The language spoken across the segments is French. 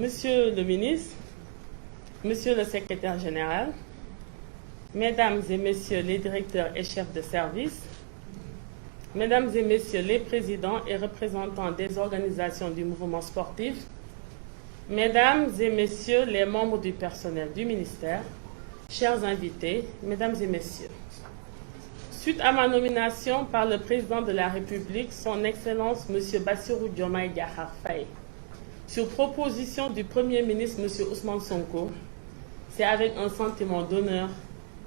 Monsieur le ministre, Monsieur le secrétaire général, Mesdames et Messieurs les directeurs et chefs de service, Mesdames et Messieurs les présidents et représentants des organisations du mouvement sportif, Mesdames et Messieurs les membres du personnel du ministère, chers invités, Mesdames et Messieurs, suite à ma nomination par le Président de la République, Son Excellence M. Bassirou Diomaye Diakhar Faye, sur proposition du Premier ministre M. Ousmane Sonko, c'est avec un sentiment d'honneur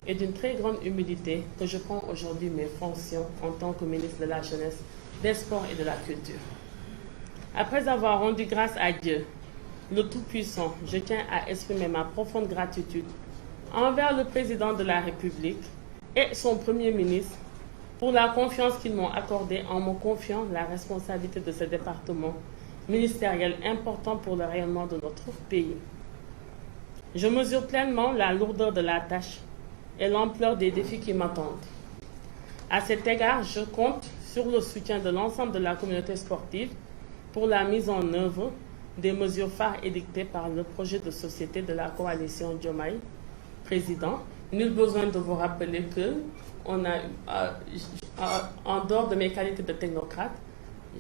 et d'une très grande humilité que je prends aujourd'hui mes fonctions en tant que ministre de la Jeunesse, des Sports et de la Culture. Après avoir rendu grâce à Dieu, le Tout-Puissant, je tiens à exprimer ma profonde gratitude envers le Président de la République et son Premier ministre pour la confiance qu'ils m'ont accordée en me confiant la responsabilité de ce département ministériel important pour le rayonnement de notre pays. Je mesure pleinement la lourdeur de la tâche et l'ampleur des défis qui m'attendent. À cet égard, je compte sur le soutien de l'ensemble de la communauté sportive pour la mise en œuvre des mesures phares édictées par le projet de société de la coalition Diomaye Président. Nul besoin de vous rappeler que en dehors de mes qualités de technocrate,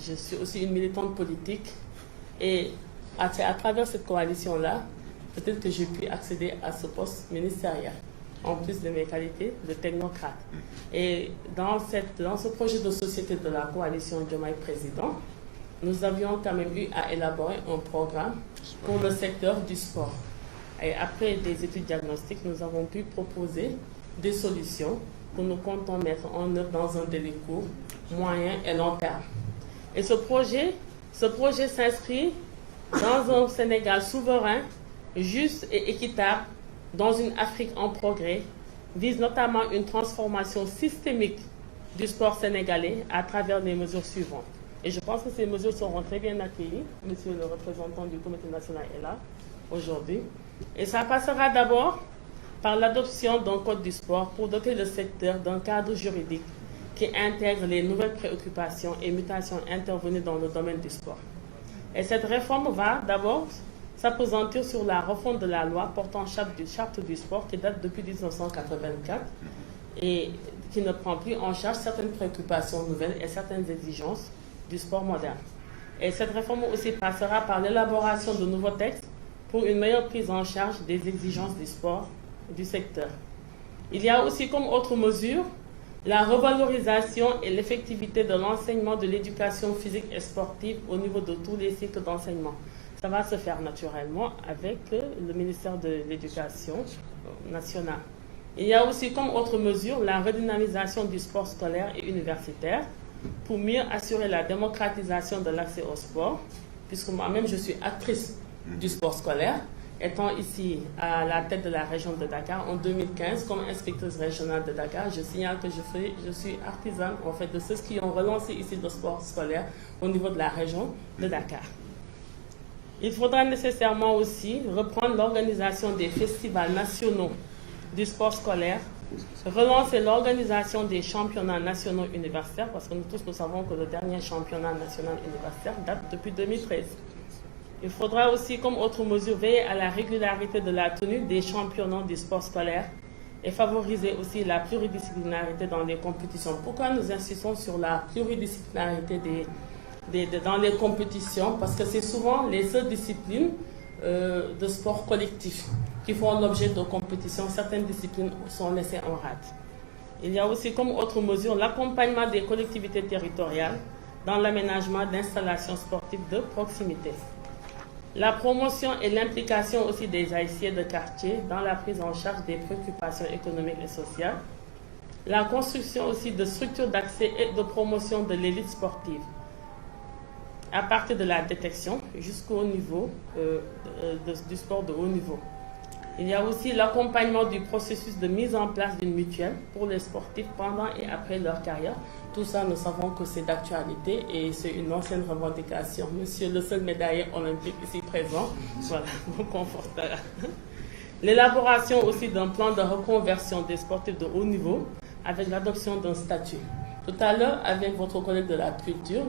je suis aussi une militante politique et à travers cette coalition-là, peut-être que j'ai pu accéder à ce poste ministériel, en plus de mes qualités de technocrate. Et dans ce projet de société de la coalition Diomaye Président, nous avions quand même eu à élaborer un programme pour le secteur du sport. Et après des études diagnostiques, nous avons pu proposer des solutions que nous comptons mettre en œuvre dans un délai court, moyen et long terme. Et ce projet s'inscrit dans un Sénégal souverain, juste et équitable, dans une Afrique en progrès, vise notamment une transformation systémique du sport sénégalais à travers les mesures suivantes. Et je pense que ces mesures seront très bien accueillies. Monsieur le représentant du Comité national est là aujourd'hui. Et ça passera d'abord par l'adoption d'un code du sport pour doter le secteur d'un cadre juridique qui intègre les nouvelles préoccupations et mutations intervenues dans le domaine du sport. Et cette réforme va d'abord s'appesantir sur la refonte de la loi portant charte du sport qui date depuis 1984 et qui ne prend plus en charge certaines préoccupations nouvelles et certaines exigences du sport moderne. Et cette réforme aussi passera par l'élaboration de nouveaux textes pour une meilleure prise en charge des exigences du sport et du secteur. Il y a aussi comme autre mesure la revalorisation et l'effectivité de l'enseignement de l'éducation physique et sportive au niveau de tous les cycles d'enseignement. Ça va se faire naturellement avec le ministère de l'Éducation nationale. Il y a aussi comme autre mesure la redynamisation du sport scolaire et universitaire pour mieux assurer la démocratisation de l'accès au sport, puisque moi-même je suis actrice du sport scolaire, étant ici à la tête de la région de Dakar en 2015 comme inspectrice régionale de Dakar. Je signale que je suis artisane en fait de ceux qui ont relancé ici le sport scolaire au niveau de la région de Dakar. Il faudra nécessairement aussi reprendre l'organisation des festivals nationaux du sport scolaire, relancer l'organisation des championnats nationaux universitaires, parce que nous tous nous savons que le dernier championnat national universitaire date depuis 2013. Il faudra aussi, comme autre mesure, veiller à la régularité de la tenue des championnats du sport scolaire et favoriser aussi la pluridisciplinarité dans les compétitions. Pourquoi nous insistons sur la pluridisciplinarité dans les compétitions? Parce que c'est souvent les seules disciplines de sport collectif qui font l'objet de compétitions. Certaines disciplines sont laissées en rade. Il y a aussi comme autre mesure l'accompagnement des collectivités territoriales dans l'aménagement d'installations sportives de proximité. La promotion et l'implication aussi des haïtiens de quartier dans la prise en charge des préoccupations économiques et sociales. La construction aussi de structures d'accès et de promotion de l'élite sportive, à partir de la détection jusqu'au niveau du sport de haut niveau. Il y a aussi l'accompagnement du processus de mise en place d'une mutuelle pour les sportifs pendant et après leur carrière. Tout ça, nous savons que c'est d'actualité et c'est une ancienne revendication. Monsieur le seul médaillé olympique ici présent, voilà, vous confortera. L'élaboration aussi d'un plan de reconversion des sportifs de haut niveau avec l'adoption d'un statut Tout à l'heure, avec votre collègue de la culture,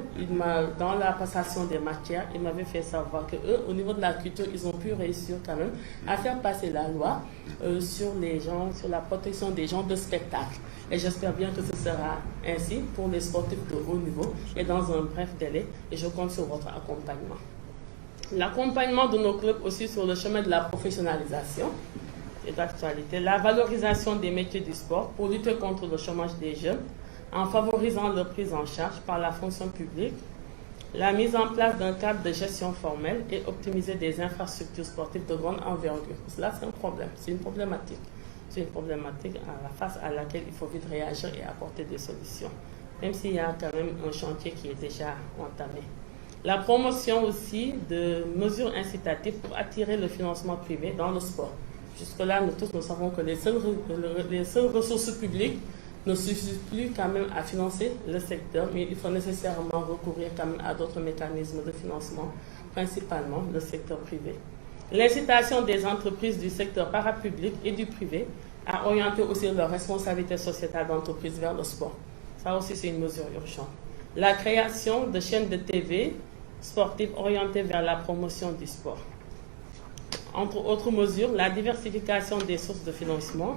dans la passation des matières, il m'avait fait savoir qu'eux, au niveau de la culture, ils ont pu réussir quand même à faire passer la loi sur la protection des gens de spectacle. Et j'espère bien que ce sera ainsi pour les sportifs de haut niveau et dans un bref délai. Et je compte sur votre accompagnement. L'accompagnement de nos clubs aussi sur le chemin de la professionnalisation et d'actualité. La valorisation des métiers du sport pour lutter contre le chômage des jeunes, en favorisant leur prise en charge par la fonction publique, la mise en place d'un cadre de gestion formelle et optimiser des infrastructures sportives de grande envergure. Cela, c'est un problème, c'est une problématique. C'est une problématique face à laquelle il faut vite réagir et apporter des solutions, même s'il y a quand même un chantier qui est déjà entamé. La promotion aussi de mesures incitatives pour attirer le financement privé dans le sport. Jusque-là, nous savons que les seules ressources publiques ne suffit plus quand même à financer le secteur, mais il faut nécessairement recourir quand même à d'autres mécanismes de financement, principalement le secteur privé. L'incitation des entreprises du secteur parapublic et du privé à orienter aussi leur responsabilité sociétale d'entreprise vers le sport. Ça aussi, c'est une mesure urgente. La création de chaînes de TV sportives orientées vers la promotion du sport. Entre autres mesures, la diversification des sources de financement,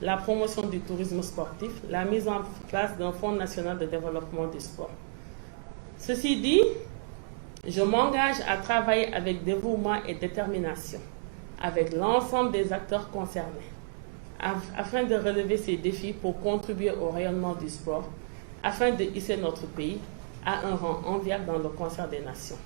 la promotion du tourisme sportif, la mise en place d'un fonds national de développement du sport. Ceci dit, je m'engage à travailler avec dévouement et détermination avec l'ensemble des acteurs concernés afin de relever ces défis pour contribuer au rayonnement du sport, afin de hisser notre pays à un rang enviable dans le concert des nations.